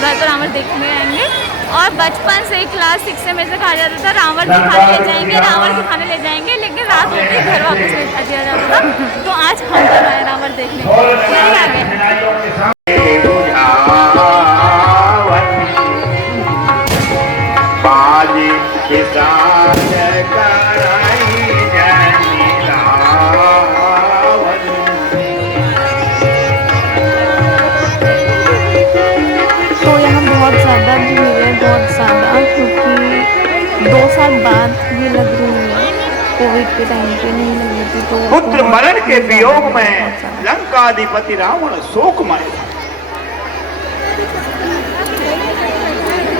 पूरा तो रावण देखने आएंगे। और बचपन से क्लास 6 से मेरे से कहा जाता था रावण दिखाने ले जाएंगे, रावण दिखाने ले जाएंगे, लेकिन रात होते ही घर वापस भेज दिया जाता था। तो आज हम तो आए रावण देखने, नहीं आगे। तो यहाँ बहुत ज़्यादा भीड़ है, बहुत ज़्यादा, क्योंकि 2 साल बाद ये लग रही है, कोविड के टाइम पे नहीं लगी थी। तो पुत्र मरण के वियोग में लंकाधिपति रावण शोकमय।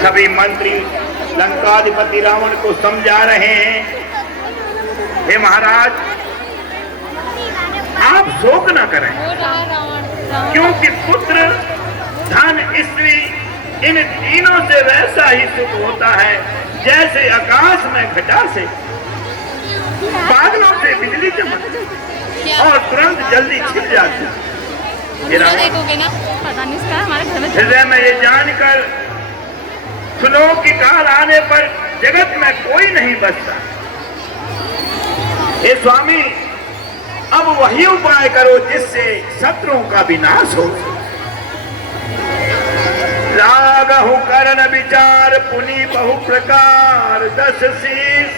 सभी मंत्री लंकाधिपति रावण को समझा रहे हैं, हे महाराज आप शोक न करें, क्योंकि पुत्र धन स्त्री इन तीनों से वैसा ही सुख होता है जैसे आकाश में घटा से बादलों से बिजली चमकती और तुरंत जल्दी छिप जाती है। पता नहीं इसका हमारे घर में हृदय में ये जानकर सुनो कि काल आने पर जगत में कोई नहीं बचता। हे स्वामी अब वही उपाय करो जिससे शत्रुओं का विनाश हो। रागहु करण विचार पुनि बहु प्रकार 10 शीश।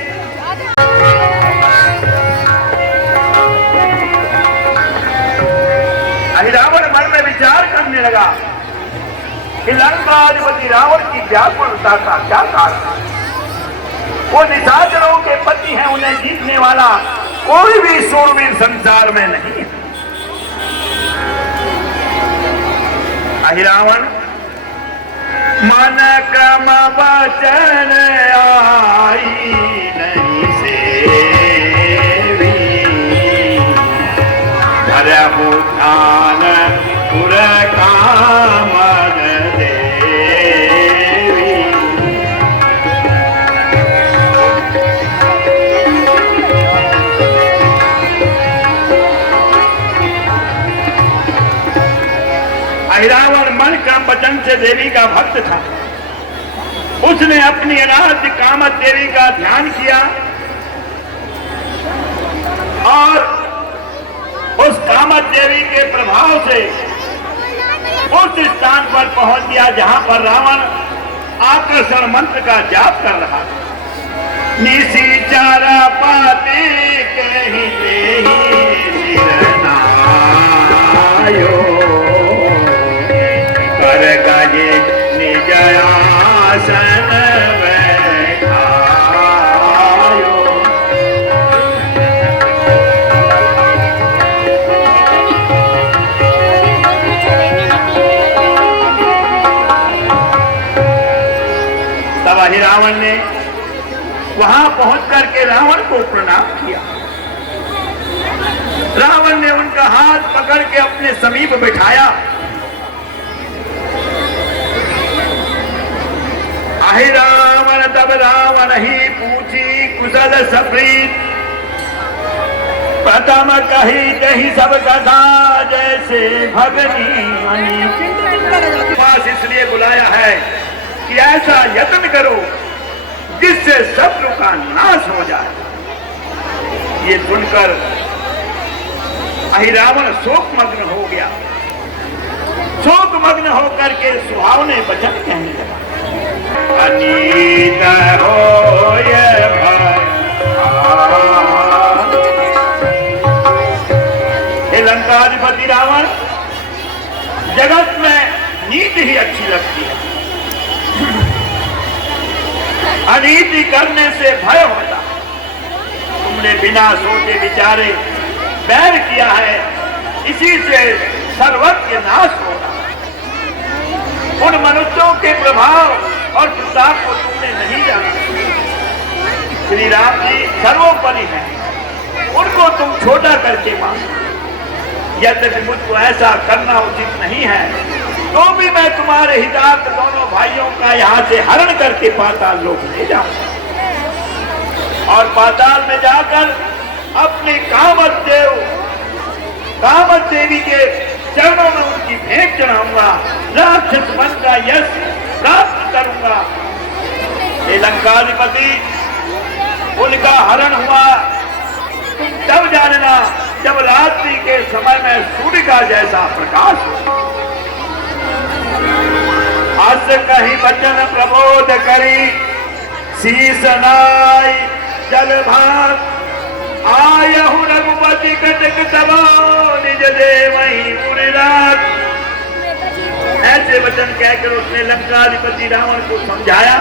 रावण मन में विचार करने लगा कि लंकाधिपति रावण की व्याकुलता का क्या कारण। वो निशाचरों के पति हैं, उन्हें जीतने वाला कोई भी शूरवीर संसार में नहीं है। रावण मन क्रम वचन आई नहीं सेवी, धर्म ध्यान पुर कामद देवी। रावण मन क्रम वचन से देवी का भक्त था। उसने अपनी अनाथ कामत देवी का ध्यान किया और उस कामत देवी के प्रभाव से उस स्थान पर पहुंच गया जहां पर रावण आकर्षण मंत्र का जाप कर रहा था। निसी चारा पाते कहते ही सिरनायो, कर गए निज आसन बैठायो। तब रावण ने वहां पहुंच करके रावण को प्रणाम किया। रावण ने उनका हाथ पकड़ के अपने समीप बिठाया। रावण तब रावण ही पूछी कुशल सप्रीत, प्रथम कही कही सब कथा जैसे भगनी। पास इसलिए बुलाया है कि ऐसा यत्न करो जिससे शत्रु का नाश हो जाए। ये सुनकर रावण शोकमग्न हो गया। शोकमग्न होकर के सुहावने वचन कहने लगा। अनीत होय हे लंकाधिपति रावण, जगत में नीति ही अच्छी लगती है। अनीति करने से भय होता है। तुमने बिना सोचे विचारे बैर किया है, इसी से सर्वज्ञ नाश होगा। उन मनुष्यों के प्रभाव और प्रताप को तुमने नहीं जाना। श्री राम जी सर्वोपरि है, उनको तुम छोटा करके मानो। यद्यपि मुझको ऐसा करना उचित नहीं है, तो भी मैं तुम्हारे हितार्थ दोनों भाइयों का यहाँ से हरण करके पाताल लोक ले जाऊंगा और पाताल में जाकर अपने कामत देवी के चरणों में उनकी भेंट चढ़ाऊंगा, राक्षस वन का यश प्राप्त करूंगा। ये लंकाधिपति उनका हरण हुआ, तब जानना जब रात्रि के समय में सूर्य का जैसा प्रकाश हो। अस कहीं वचन प्रबोध करी, शीस नाई जल भाग, आयहु रघुपति कटक तबो, निज देवहि मुनिराज। ऐसे वचन कहकर उसने लंकाधिपति रावण को समझाया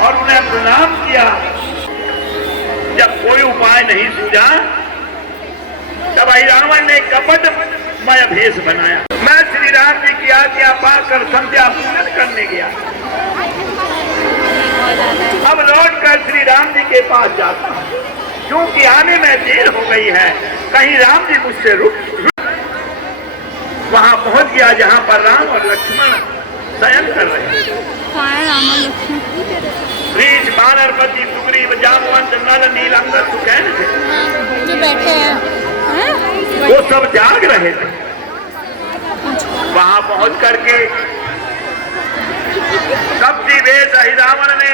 और उन्हें प्रणाम किया। जब कोई उपाय नहीं सूझा तब रावण ने कपटमय भेष बनाया। मैं श्री राम जी की आज्ञा पाकर संध्या पूजन करने गया। अब लौटकर श्री राम जी के पास जाता हूं, क्योंकि आने में देर हो गई है, कहीं राम जी मुझसे रुक। वहां पहुंच गया जहां पर राम और लक्ष्मण शयन कर रहे हैं। रीछ, बानरपति, सुग्रीव, जामवंत, नल, नील, अंगद, सुकैन थे जो बैठे हैं, वो सब जाग रहे थे। वहां पहुंच करके कपटी वेश रावण ने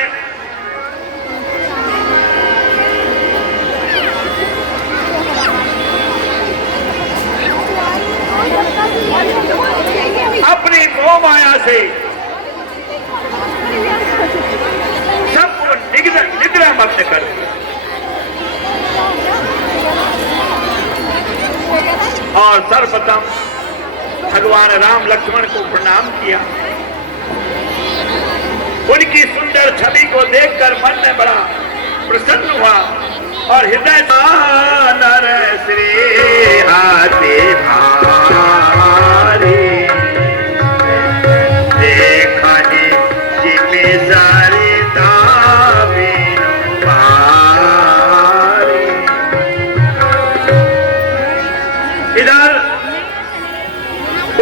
अपनी मोह माया से सबको निद्रा मग्न कर दिया और सर्वप्रथम भगवान राम लक्ष्मण को प्रणाम किया। उनकी सुंदर छवि को देखकर मन में बड़ा प्रसन्न हुआ और हृदय नर श्री हाथी भारी, देखहि जिमि सरिता बिनु पारी। इधर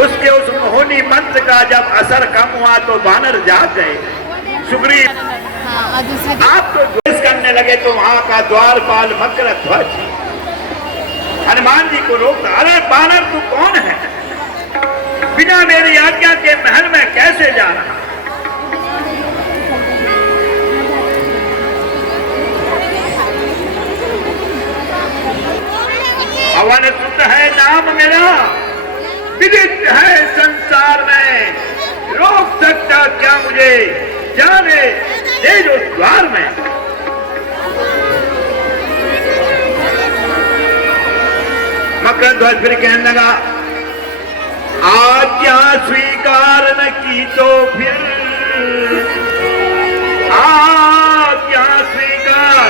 उसके उस मोहनी मंत्र का जब असर कम हुआ तो बानर जाग गए। सुग्रीव आप तो द्वेष करने लगे तो वहां का द्वारपाल मकरध्वज हनुमान जी को रोकता, अरे बानर तू कौन है, बिना मेरी आज्ञा के महल में कैसे जा रहा? पवन सुत है नाम मेरा, विदित है संसार में, रोक सकता क्या मुझे, जाने दे जो द्वार में। मकरध्वज फिर कहने लगा, आज्ञा स्वीकार न की तो फिर, आज्ञा स्वीकार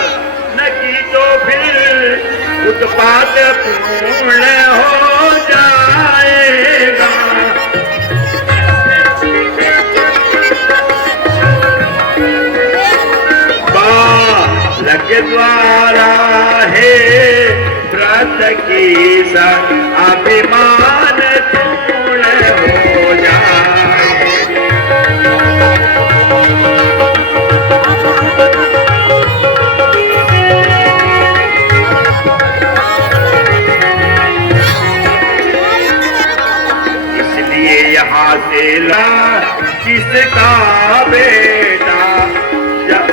न की तो फिर उत्पात पूर्ण हो जाएगा। के द्वारा है व्रत की सब अभिमान पूर्ण हो जाए। इसलिए यहाँ से ला किसका बेटा जब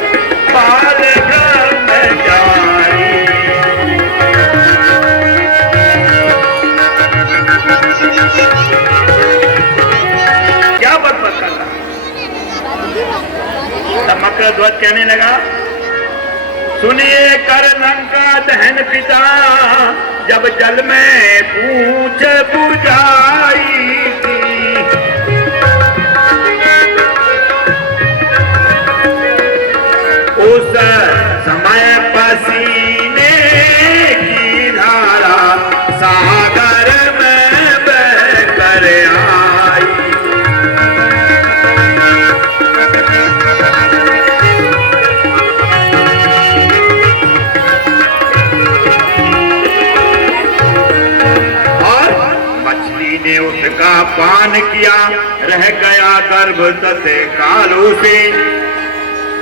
पाल मकरध्वज कहने लगा, सुनिए कर लंका दहन पिता, जब जल में पूछ बुझाई थी, उस समय पसीने की धारा सागर में बह कर आई। ने उसका पान किया, रह गया गर्भ तथे कालों से,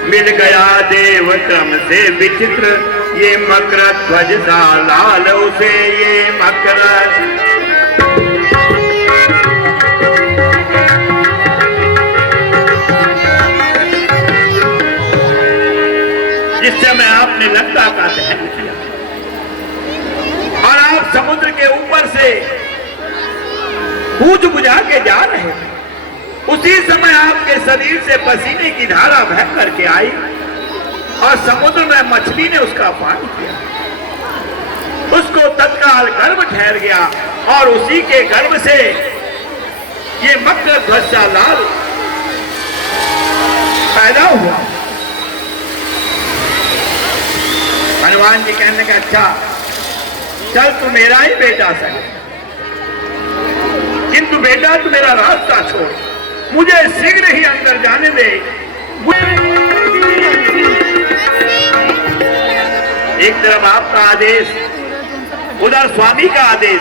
मिल गया देव क्रम से विचित्र, ये मकरध्वज सा लाल उसे, ये मकर जिस समय आपने लंका का दहन किया और आप समुद्र के ऊपर से बूझ बुझा के जा रहे थे, उसी समय आपके शरीर से पसीने की धारा बह करके आई और समुद्र में मछली ने उसका पान किया, उसको तत्काल गर्भ ठहर गया और उसी के गर्भ से ये मकर ध्वज लाल पैदा हुआ। हनुमान जी कहने का अच्छा चल तू मेरा ही बेटा सही, किंतु बेटा तू मेरा रास्ता छोड़, मुझे शीघ्र ही अंदर जाने दे। एक तरफ आपका आदेश, उधर स्वामी का आदेश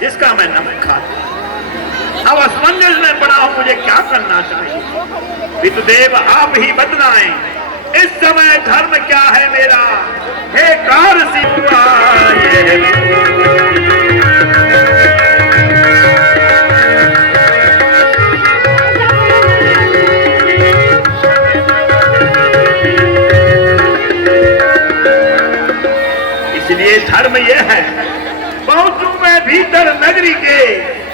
जिसका मैं नमक खाता, अब असमंजस में पड़ा हूं, मुझे क्या करना चाहिए। पितृदेव आप ही बतलाएं, इस समय धर्म क्या है मेरा, हे कार इसलिए धर्म यह है, पहुंचू मैं भीतर नगरी के,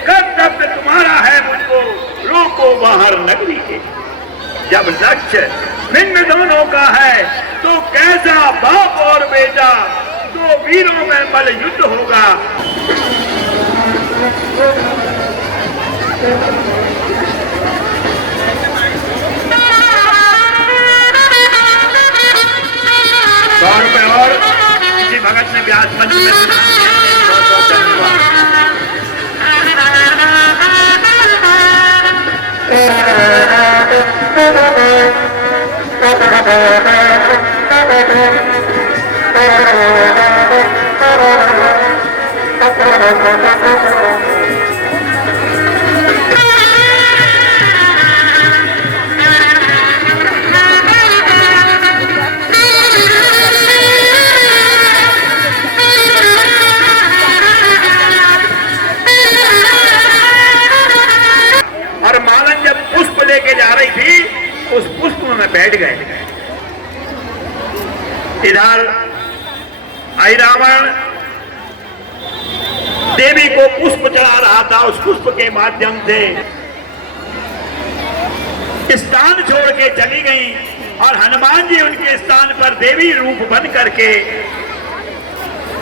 कर्तव्य तुम्हारा है मुझको रोको बाहर नगरी के। जब लक्ष्य भिन्न दोनों का है तो कैसा बाप और बेटा, तो वीरों में बल युद्ध होगा। ₹100 और किसी भगत ने व्यास मंच में बहुत बहुत धन्यवाद। और मालन जब पुष्प लेके जा रही थी, उस पुष्प में बैठ गए। इधर अहिरावण देवी को पुष्प चढ़ा रहा था, उस पुष्प के माध्यम से स्थान छोड़ के चली गई और हनुमान जी उनके स्थान पर देवी रूप बन करके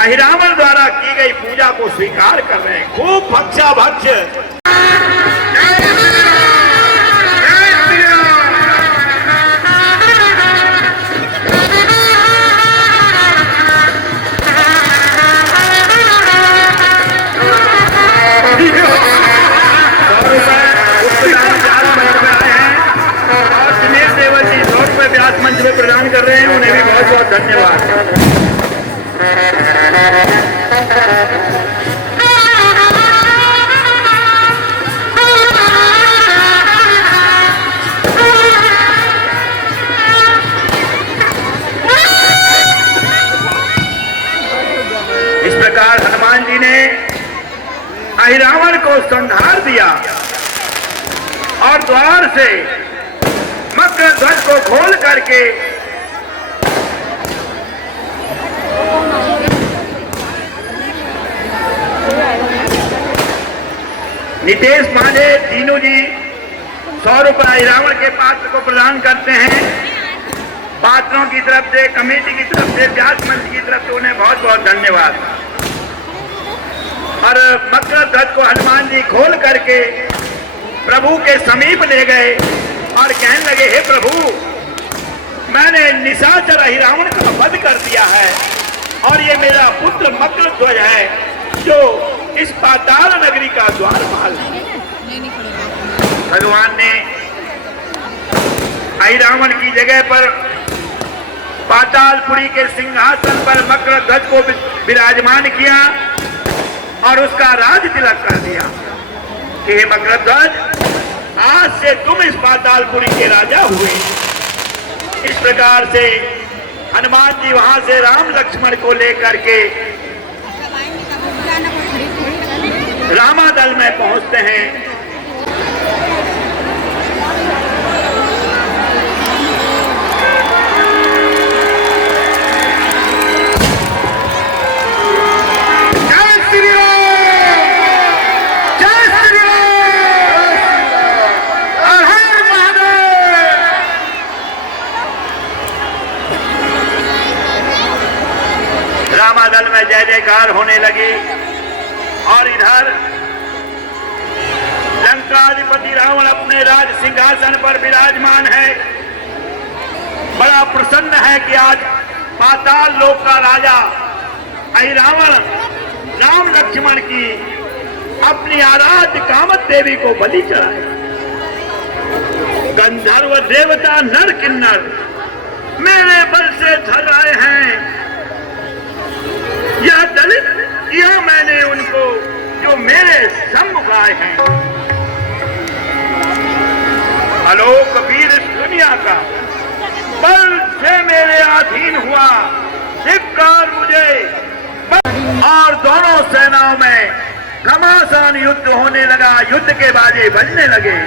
अहिरावण द्वारा की गई पूजा को स्वीकार कर रहे हैं। खूब भक्षा भक्ष मंच में प्रदान कर रहे हैं, उन्हें भी बहुत बहुत धन्यवाद। इस प्रकार हनुमान जी ने अहिरावण को संहार दिया और द्वार से मकर ध्वज को खोल करके नितेश पांडे तीनों जी ₹100 अहिरावण के पात्र को प्रदान करते हैं। पात्रों की तरफ से, कमेटी की तरफ से, व्यास मंच की तरफ से उन्हें बहुत बहुत धन्यवाद। और मकर ध्वज को हनुमान जी खोल करके प्रभु के समीप ले गए और कहने लगे, हे प्रभु, मैंने निशाचर अहिरावण का वध कर दिया है और ये मेरा पुत्र मकर ध्वज है जो इस पाताल नगरी का द्वारपाल है। भगवान ने अहिरावण की जगह पर पातालपुरी के सिंहासन पर मकर ध्वज को विराजमान किया और उसका राज तिलक कर दिया कि हे मकर ध्वज, आज से तुम इस पातालपुरी के राजा हुए। इस प्रकार से हनुमान जी वहां से राम लक्ष्मण को लेकर के रामादल में पहुंचते हैं। रामादल में जय जयकार होने लगी। और इधर लंकाधिपति रावण अपने राज सिंहासन पर विराजमान है। बड़ा प्रसन्न है कि आज पाताल लोक का राजा अहिरावण राम लक्ष्मण की अपनी आराध्य कामत देवी को बलि चढ़ाए। गंधर्व देवता नर किन्नर मेरे बल से धर आए हैं। यह दलित किया मैंने उनको जो मेरे सम्मुख आए हैं। आलोक वीर इस दुनिया का बल से मेरे अधीन हुआ। धिक्कार मुझे। और दोनों सेनाओं में घमासान युद्ध होने लगा। युद्ध के बाजे बजने लगे।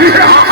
Yeah.